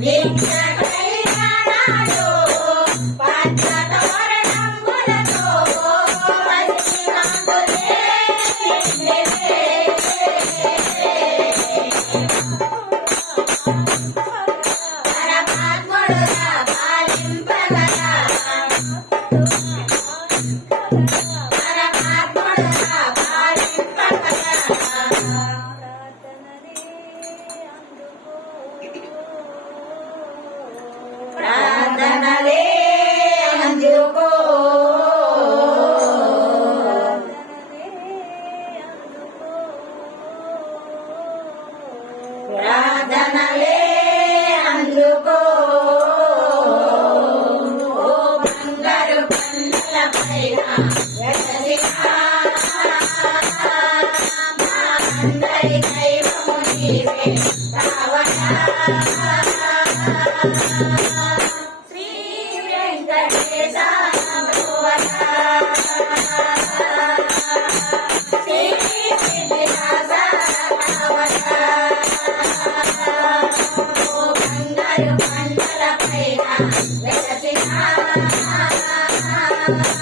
Big Yeah. Wow. Thank ah, ah, you. Ah, ah, ah, ah.